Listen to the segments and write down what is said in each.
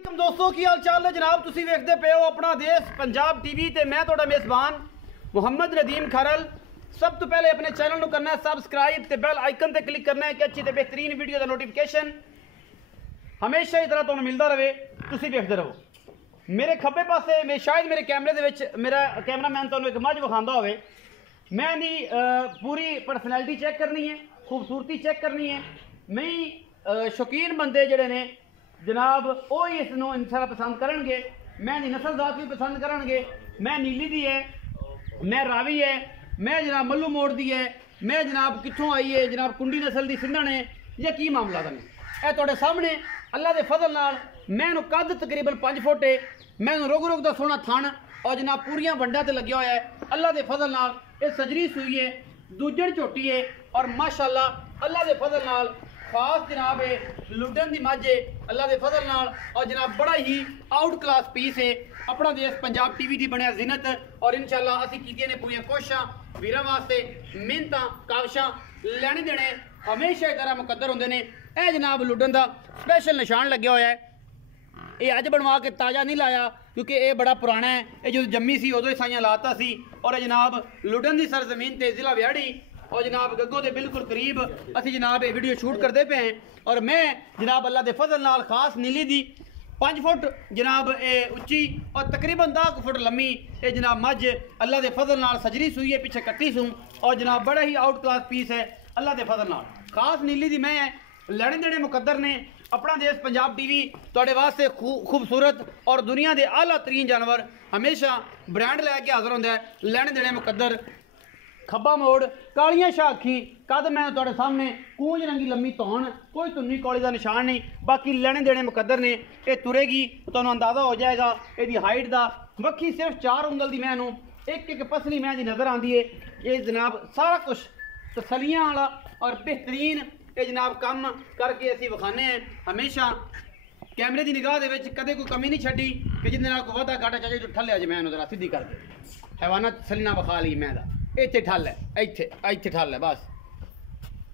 दोस्तों की हाल चाल है जनाब। तुसी वेखदे पे हो अपना देश पंजाब टीवी ते मैं तुहाडा मेज़बान मुहम्मद नदीम खारल। सब तो पहले अपने चैनल को करना है सबसक्राइब ते बेल आइकन ते क्लिक करना है कि अच्छी ते बेहतरीन वीडियो का नोटिफिकेशन हमेशा ही तरह तुहानू मिलता रहे। तुसी वेखदे रहो। मेरे खब्बे पासे मैं शायद मेरे कैमरे दे विच मेरा कैमरामैन तुहानू एक मझ विखांदा होवे। मैं नी पूरी पर्सनैलिटी चेक करनी है, खूबसूरती चेक करनी है। मैं शौकीन बंदे जड़े ने जनाब वो ही इसनों इंशाल्लाह पसंद करनगे। मैं दी नस्ल जात भी पसंद करनगे। मैं नीली दी है, मैं रावी है, मैं जनाब मल्लू मोड़ दी है, मैं जनाब कित्थों आई है जनाब कुंडी नस्ल दी सिंधन है या की मामला था। ए तुहाडे सामने अल्लाह के फजल नाल मैं कद तकरीबन 5 फुट है। मैं रुग रुग दा सोहना थन और जनाब पूरियां वंडा ते लग्या होया है। अल्लाह के फजल नाल ये सजरी सूई है, दूजड़ झोटी है और माशाअल्लाह अल्लाह के फजल नाल खास जनाब है लुडन की मझ है अल्लाह के फजल नाल। और जनाब बड़ा ही आउट क्लास पीस है। अपना देश पंजाब टीवी की बनया जिनत और इंशाल्लाह असीं कीतियां ने पूरी कोशिशां वीरां वास्ते मेहनतां काविशां लैने देने हमेशा तरह मुकद्दर होंदे ने। यह जनाब लुडन का स्पैशल निशान लग्या होया है। ये अज बनवा के ताज़ा नहीं लाया क्योंकि ये बड़ा पुराना है। ये जो जम्मी सी उदों ही साइयां लाता सी और ये जनाब लुडन की सरजमीन ते जिला व्याड़ी और जनाब गग्गो के बिल्कुल करीब असी जनाब ये वीडियो शूट करते पे हैं। और मैं जनाब अल्लाह के फजल नाल खास नीली दी 5 फुट जनाब ये उच्ची और तकरीबन 10 फुट लम्मी ये जनाब मझ अल्लाह के फजल नाल सजरी सूई है, पीछे कट्टी सूं और जनाब बड़ा ही आउट क्लास पीस है अल्लाह के फजल नाल। खास नीली दी मैं है लैने देने मुकद्दर ने। अपना देश पंजाब टीवी तुहाडे वास्ते खूबसूरत और दुनिया के आला तरीन जानवर हमेशा ब्रांड लैके हाजिर होंदा है। लैने देने मुकद्दर खब्बा मोड़ कालियां शाखी कद मैं तुहाडे सामने कूंज रंगी लम्मी तौन कोई तुन्नी कौड़ी का निशान नहीं। बाकी लैने देने मुकद्दर ने। ये तुरेगी तुहानू अंदाजा हो जाएगा इसकी हाइट का। वक्खी सिर्फ 4 उंगल की मैनू एक एक पसली मैं नज़र आती है। ये जनाब सारा कुछ तसलियां वाला और बेहतरीन ये जनाब काम करके असी विखाने हैं। हमेशा कैमरे की निगाह दे विच कदे कोई कमी नहीं छड्डी कि जिंदे नाल कोई वादा घाटा चाहिए जो ठल्ले अज मैं जरा सीधी कर दे हैवाना तसलियां विखा ली मैं इत्थे ठल है, इत्थे इत्थे ठल है। बस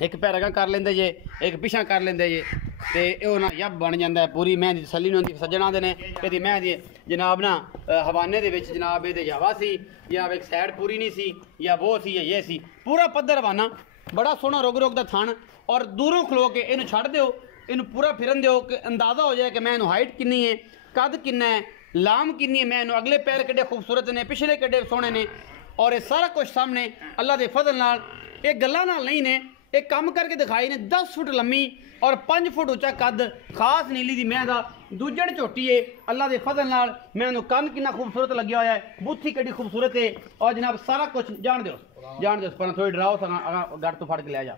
एक पैर अगा कर लेंदे जे एक पिछा कर लेंदे जे ते ओह ना यब बन जाता है पूरी मैं दी तसली नहीं होंदी। सज्जण आंदे ने कहती मैं दी जनाब ना हवाने दे विच जनाब ये हवा सी या एक साइड पूरी नहीं सी या वो सी या ये सी पूरा पद्धर हवाना बड़ा सोहना रुग रुग दा थान। और दूरों खलो के इनू छड़ दो इनू पूरा फिरन दो कि अंदाजा हो जाए कि मैं इनू हाइट किन्नी है, कद किन्ना है, लाम किन्नी है, मैं इनू अगले पैर किड्डे खूबसूरत ने, पिछले किड्डे सोहने ने और ये सारा कुछ सामने अल्लाह के फजल नाल ये गल्लां नाल नहीं ने एक काम करके दिखाई ने। 10 फुट लम्मी और 5 फुट उच्चा कद खास नीली दी मैं दा दूजड़ झोटी है अल्लाह के फजल नाल। मैं कन कितना खूबसूरत लग्या होया है, बूथी किड्डी खूबसूरत है और जनाब सारा कुछ जान दो पर थोड़ी डराओ गड़ तो फड़ के ले जा।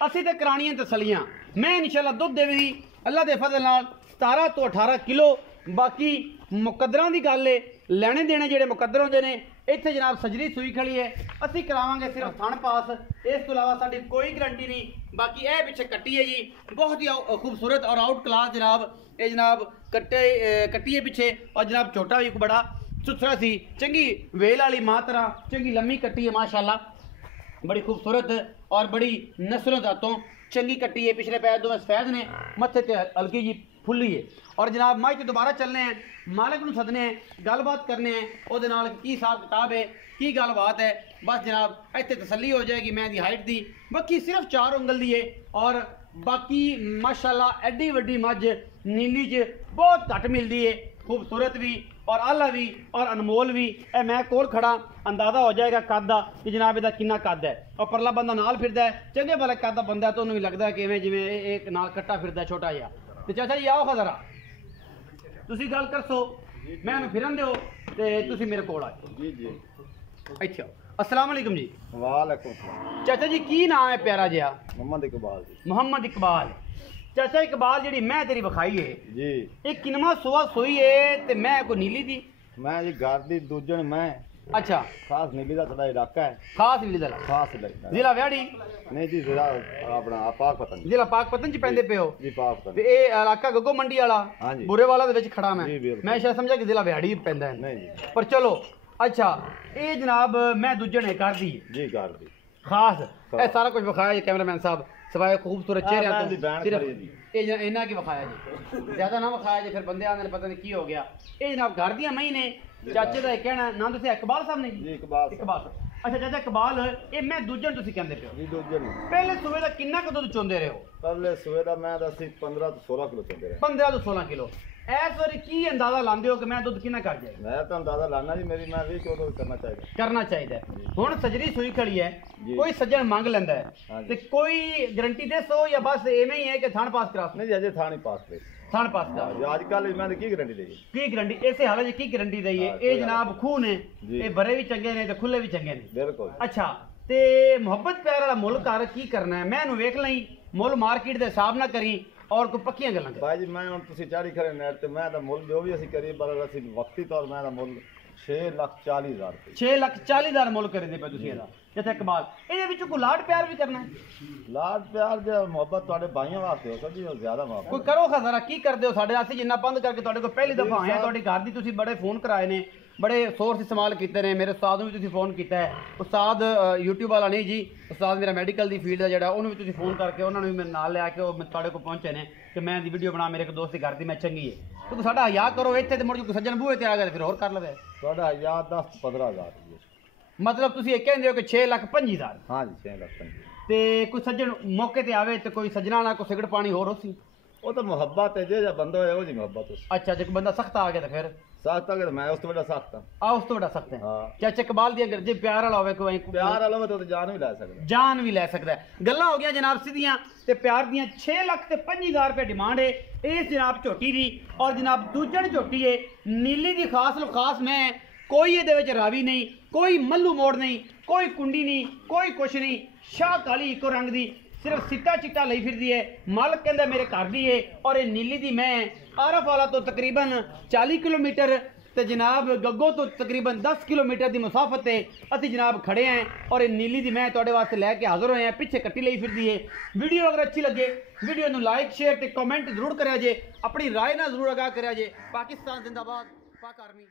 असी तो करानियां तसलियां मैं इंशाल्लाह दुध देवी अल्लाह के फजल नाल 17 तो 18 किलो। बाकी मुकद्दरां की गल है लैने देने जेडे मुकद्दर होंदे ने इत्थे जनाब सजरी सूई खड़ी है असी करावांगे सिर्फ थन पास। इस तो इलावा साडी कोई गारंटी नहीं। बाकी यह पिछे कट्टी है जी बहुत ही खूबसूरत और आउट क्लास जनाब ये जनाब कट्टी है पिछे और जनाब छोटा भी बड़ा सुथरा सी चंगी वेल वाली मां तरह चंगी लम्मी कट्टी है माशाअल्लाह बड़ी खूबसूरत और बड़ी नस्लों जातों चंगी कट्टी है। पिछले पैर दो सफेद ने मत्थे ते हल्की जी फुल्ली है और जनाब माई तो दोबारा चलने हैं मालिक नूं सदने हैं गलबात करने हैं ओहदे नाल की हिसाब किताब है की गलबात है। बस जनाब इत्थे तसल्ली हो जाएगी मैं दी हाइट दी। बाकी सिर्फ 4 उंगल दी है और बाकी माशाअल्लाह एड्डी वड्डी मझ नीली च बहुत घट मिलती है खूबसूरत भी और आला भी और अनमोल भी। ए मैं कोल खड़ा अंदाजा हो जाएगा कद का कि जनाब इहदा कितना कद है। और परला बंदा नाल फिरदा है चंगे भले कद का बंदा है तो उन्हें भी लगता है कि जिवें एक नाल कट्टा फिरदा है छोटा जिहा। तो चाचा जी आओ जरा तुसी गल करसो मैं फिरन दो ते तुसी मेरे कोल आओ जी जी इत्थे आओ। अस्सलाम वालेकुम जी। वालेकुम सलाम। चाचा जी की नाम है प्यारा जिहा? मोहम्मद इकबाल जी। मोहम्मद इकबाल। चाचा इकबाल जी मैं तेरी विखाई है जी एक किनवा सुआ सोई है ते मैं को नीली दी मैं जी घर दी दूजण मैं अच्छा खास नीली का थोड़ा इलाका है खास नीली दा खास इलाका जिला व्याड़ी नहीं जी जिला अपना पाकपतन जिला पाकपतन च पैंदे पे हो जी पाकपतन ते ए इलाका गग्गो मंडी वाला हां जी बुरे वाला दे विच खड़ा मैं जी बिल्कुल मैं शायद समझा कि जिला व्याड़ी पैंदा है नहीं जी पर चलो अच्छा ये जनाब मैं दूजण है कर दी जी घर दी खास ए सारा कुछ विखाया कैमरामैन साहब सवाए खूबसूरत चेहरे तो सिर्फ ਇਹ ਜਨਾਬ ਇਹਨਾਂ ਕੀ ਵਿਖਾਇਆ ਜੀ, ਜ਼ਿਆਦਾ ਨਾ ਵਿਖਾਇਆ ਜੀ, ਫਿਰ ਬੰਦੇ ਆਉਂਦੇ ਨੇ ਪਤਾ ਨਹੀਂ ਕੀ ਹੋ ਗਿਆ। ਇਹ ਜਨਾਬ ਘਰ ਦੀਆਂ ਮਹੀਂ ਨੇ, ਚਾਚੇ ਦਾ ਇਹ ਕਹਿਣਾ ਨਾਮ ਤੁਸੀਂ ਇਕਬਾਲ ਸਾਹਿਬ ਨੇ ਜੀ ਇਕਬਾਲ ਸਾਹਿਬ। ਅੱਛਾ ਚਾਚਾ ਇਕਬਾਲ, ਇਹ ਮੈਂ ਦੂਜਣ ਤੁਸੀਂ ਕਹਿੰਦੇ ਪਿਓ, ਜੀ ਦੂਜਣ ਪਹਿਲੇ ਸੂਏ ਦਾ ਕਿੰਨਾ ਕੁ ਦੁੱਧ ਚੋਂਦੇ ਰਹੇ ਹੋ? ਪਹਿਲੇ ਸੂਏ ਦਾ ਮੈਂ ਦੱਸੀ 15 ਤੋਂ 16 ਕਿਲੋ ਚੰਦੇ ਰਹੇ। 15 ਤੋਂ 16 ਕਿਲੋ। ਇਸ ਵਾਰੀ ਕੀ ਅੰਦਾਜ਼ਾ ਲਾਉਂਦੇ ਹੋ ਕਿ ਮੈਂ ਦੁੱਧ ਕਿੰਨਾ ਕਰ ਜਾਏ? ਮੈਂ ਤਾਂ ਅੰਦਾਜ਼ਾ ਲਾਣਾ ਜੀ, ਮੇਰੀ ਮੈਂ 20 ਕਿਲੋ ਕਰਨਾ ਚਾਹੀਦਾ। ਕਰਨਾ ਚਾਹੀਦਾ ਹੈ। ਹੁਣ ਸਜਰੀ ਸੂਈ ਖੜੀ ਹੈ, ਜੀ। ਕੋਈ ਸੱਜਣ ਮੰਗ ਲੈਂਦਾ ਹੈ ਹਾਂਜੀ। ਤੇ ਕੋਈ ਗਰੰਟੀ ਦੇ ਸੋ ਜਾਂ ਬਸ ਐਵੇਂ ਹੀ ਹੈ ਕਿ ਥਣ ਪਾਸ ਕਰਾ ਨਹੀਂ ਜੀ ਅਜੇ ਥਾਂ ਨਹੀਂ ਪਾਸ ਤੇ ਥਣ ਪਾਸ ਕਰਾ ਜੀ। ਅੱਜ ਕੱਲ ਮੈਂ ਕੀ ਗਰੰਟੀ ਦੇਈ? ਕੀ ਗਰੰਟੀ ਇਸੇ ਹਾਲਤ 'ਚ ਕੀ ਗਰੰਟੀ ਦਈਏ? ਹਾਂ, ਇਹ ਜਨਾਬ ਖੂਹ ਨੇ, ਜੀ। ਇਹ ਬਰੇ ਵੀ ਚੰਗੇ ਨੇ ਤੇ ਖੁੱਲੇ ਵੀ ਚੰਗੇ ਨੇ। ਬਿਲਕੁਲ। ਅੱਛਾ ਤੇ ਮੁਹੱਬਤ ਪਿਆਰ ਵਾਲਾ ਮੁੱਲ ਕਰ ਕੀ ਕਰਨਾ ਹੈ? ਮੈਂ ਇਹਨੂੰ ਵੇਖ ਲਈ ਮੁੱਲ ਮਾਰਕੀਟ ਦੇ ਹਿਸਾਬ ਨਾਲ ਕਰੀ ਔਰ ਕੋਈ ਪੱਕੀਆਂ ਗੱਲਾਂ ਕਰ। ਭਾਈ ਜੀ ਮੈਂ ਹੁਣ ਤੁਸੀਂ ਚਾੜੀ ਖੜੇ ਨੈਟ ਤੇ ਮੈਂ ਤਾਂ ਮੁੱਲ ਜੋ ਵੀ ਅਸੀਂ ਕਰੀਏ ਪਰ ਅਸੀਂ ਵਕਤੀ ਤੌਰ ਮੈਂ ਦਾ ਮੁੱਲ 6,40,000 ਰੁਪਏ 6,40,000 ਮੁੱਲ ਕਰੀਦੇ ਪਏ ਤੁਸੀਂ ਇਹਦਾ। ਜਿੱਥੇ ਇਕਬਾਲ ਇਹਦੇ ਵਿੱਚ ਕੋਈ ਲਾਡ ਪਿਆਰ ਵੀ ਕਰਨਾ ਹੈ? ਲਾਡ ਪਿਆਰ ਜੇ ਮੁਹੱਬਤ ਤੁਹਾਡੇ ਭਾਈਆਂ ਵਾਸਤੇ ਹੋ ਸਕਦੀ ਹੈ, ਜ਼ਿਆਦਾ ਮੁਹੱਬਤ ਕੋਈ ਕਰੋ ਖਜ਼ਾਨਾ ਕੀ ਕਰਦੇ ਹੋ ਸਾਡੇ ਵਾਸਤੇ? ਜਿੰਨਾ ਬੰਦ ਕਰਕੇ ਤੁਹਾਡੇ ਕੋਲ ਪਹਿਲੀ ਦਫਾ ਆਏ ਹਾਂ, ਤੁਹਾਡੀ ਘਰ ਦੀ ਤੁਸੀਂ ਬੜੇ ਫੋਨ ਕਰਾਏ ਨੇ, ਬੜੇ ਸੋਰਸ ਇਸਤੇਮਾਲ ਕੀਤੇ ਨੇ। ਮੇਰੇ ਉਸਤਾਦ ਨੂੰ ਵੀ ਤੁਸੀਂ ਫੋਨ ਕੀਤਾ ਹੈ, ਉਸਤਾਦ YouTube ਵਾਲਾ ਨਹੀਂ ਜੀ, ਉਸਤਾਦ ਮੇਰਾ ਮੈਡੀਕਲ ਦੀ ਫੀਲਡ ਦਾ ਜਿਹੜਾ, ਉਹਨੂੰ ਵੀ ਤੁਸੀਂ ਫੋਨ ਕਰਕੇ ਉਹਨਾਂ ਨੂੰ ਵੀ ਮੇਰੇ ਨਾਲ ਲਿਆ ਕੇ ਉਹ ਤੁਹਾਡੇ ਕੋਲ ਪਹੁੰਚੇ ਨੇ ਕਿ ਮੈਂ ਦੀ ਵੀਡੀਓ ਬਣਾ, ਮੇਰੇ ਇੱਕ ਦੋਸਤ ਦੀ ਘਰ ਦੀ ਮੈਂ ਚੰਗੀ ਹੈ। ਤੁਸੀਂ ਸਾਡਾ ਹਯਾ ਕਰੋ ਇੱਥੇ ਤੇ ਮੁੜ ਕੇ ਕੋਈ ਸੱਜਣ ਬੂਹੇ ਤੇ ਆ ਗਿਆ ਤੇ ਫਿਰ ਹੋਰ ਕਰ ਲਵੇ। ਤੁਹਾਡਾ 10-15,000 ਰੁਪਏ। ਮਤਲਬ ਤੁਸੀਂ ਇਹ ਕਹਿੰਦੇ ਹੋ ਕਿ 6,25,000? ਹਾਂ ਜੀ 6,50,000। ਤੇ ਕੋਈ ਸੱਜਣ ਮੌਕੇ ਤੇ ਆਵੇ ਤੇ ਕੋਈ ਸੱਜਣਾ ਨਾਲ ਕੋਈ ਸਿਗਰਟ ਪਾਣੀ ਹੋਰ ਹੋਸੀ? ਉਹ ਤਾਂ ਮੁਹੱਬਤ ਹੈ, ਜੇ ਬੰਦਾ ਹੋਇਆ ਉਹ ਜੀ ਮੁਹੱਬਤ ਉਸ ਅੱਛਾ ਜੇ ਕੋਈ ਬੰਦਾ ਸਖਤ ਆ ਗਿਆ ਤਾਂ ਫਿਰ ਸਾਥ ਤੱਕ ਮੈਂ ਉਸ ਤੋਂ ਵੱਡਾ ਸਾਥ ਹਾਂ। ਆ ਉਸ ਤੋਂ ਵੱਡਾ ਸਖਤ ਹੈ। ਹਾਂ। ਚਾਚਾ ਇਕਬਾਲ ਦੀ ਅਗਰ ਜੇ ਪਿਆਰ ਵਾਲਾ ਹੋਵੇ ਕੋਈ ਪਿਆਰ ਵਾਲਾ ਹੋਵੇ ਤਾਂ ਉਹ ਜਾਨ ਵੀ ਲੈ ਸਕਦਾ। ਜਾਨ ਵੀ ਲੈ ਸਕਦਾ ਹੈ। ਗੱਲਾਂ ਹੋ ਗਈਆਂ ਜਨਾਬ ਸਿੱਧੀਆਂ ਤੇ ਪਿਆਰ ਦੀਆਂ। 6,25,000 ਰੁਪਏ ਡਿਮਾਂਡ ਹੈ ਇਸ ਜਨਾਬ ਝੋਟੀ ਦੀ। ਔਰ ਜਨਾਬ ਦੂਜਣ ਝੋਟੀ ਹੈ ਨੀਲੀ ਦੀ ਖਾਸ ਖਾਸ ਮੈਂ ਕੋਈ ਇਹਦੇ ਵਿੱਚ ਰਾਵੀ ਨਹੀਂ, ਕੋਈ ਮੱਲੂ ਮੋੜ ਨਹੀਂ, ਕੋਈ ਕੁੰਡੀ ਨਹੀਂ, ਕੋਈ ਕੁਛ ਨਹੀਂ, ਸ਼ਾਹ ਕਾਲੀ ਇੱਕੋ ਰੰਗ ਦੀ, ਸਿਰਫ ਸਿੱਟਾ ਚਿੱਟਾ ਲਈ ਫਿਰਦੀ ਹੈ। ਮਾਲਕ ਕਹਿੰਦਾ ਮੇਰੇ ਘਰ ਦੀ ਹੈ। ਔਰ ਇਹ ਨੀਲੀ ਦੀ ਮੈਂ ਆਰਫ ਵਾਲਾ ਤੋਂ ਤਕਰੀਬਨ 40 ਕਿਲੋਮੀਟਰ ਤੇ ਜਨਾਬ ਗੱਗੋ ਤੋਂ ਤਕਰੀਬਨ 10 ਕਿਲੋਮੀਟਰ ਦੀ ਮੁਸਾਫਤ ਤੇ ਅਸੀਂ ਜਨਾਬ ਖੜੇ ਆਂ। ਔਰ ਇਹ ਨੀਲੀ ਦੀ ਮੈਂ ਤੁਹਾਡੇ ਵਾਸਤੇ ਲੈ ਕੇ ਹਾਜ਼ਰ ਹੋਏ ਆਂ। ਪਿੱਛੇ ਕੱਟੀ ਲਈ ਫਿਰਦੀ ਹੈ। ਵੀਡੀਓ ਅਗਰ ਅੱਛੀ ਲੱਗੇ ਵੀਡੀਓ ਨੂੰ ਲਾਈਕ ਸ਼ੇਅਰ ਤੇ ਕਮੈਂਟ ਜ਼ਰੂਰ ਕਰਿਆ ਜੇ, ਆਪਣੀ ਰਾਏ ਨਾਲ ਜ਼ਰੂਰ ਆਗਾਹ ਕਰਿਆ ਜੇ। ਪਾਕਿਸਤਾਨ ਜ਼ਿੰਦਾਬਾਦ, ਪਾਕ ਆਰਮੀ।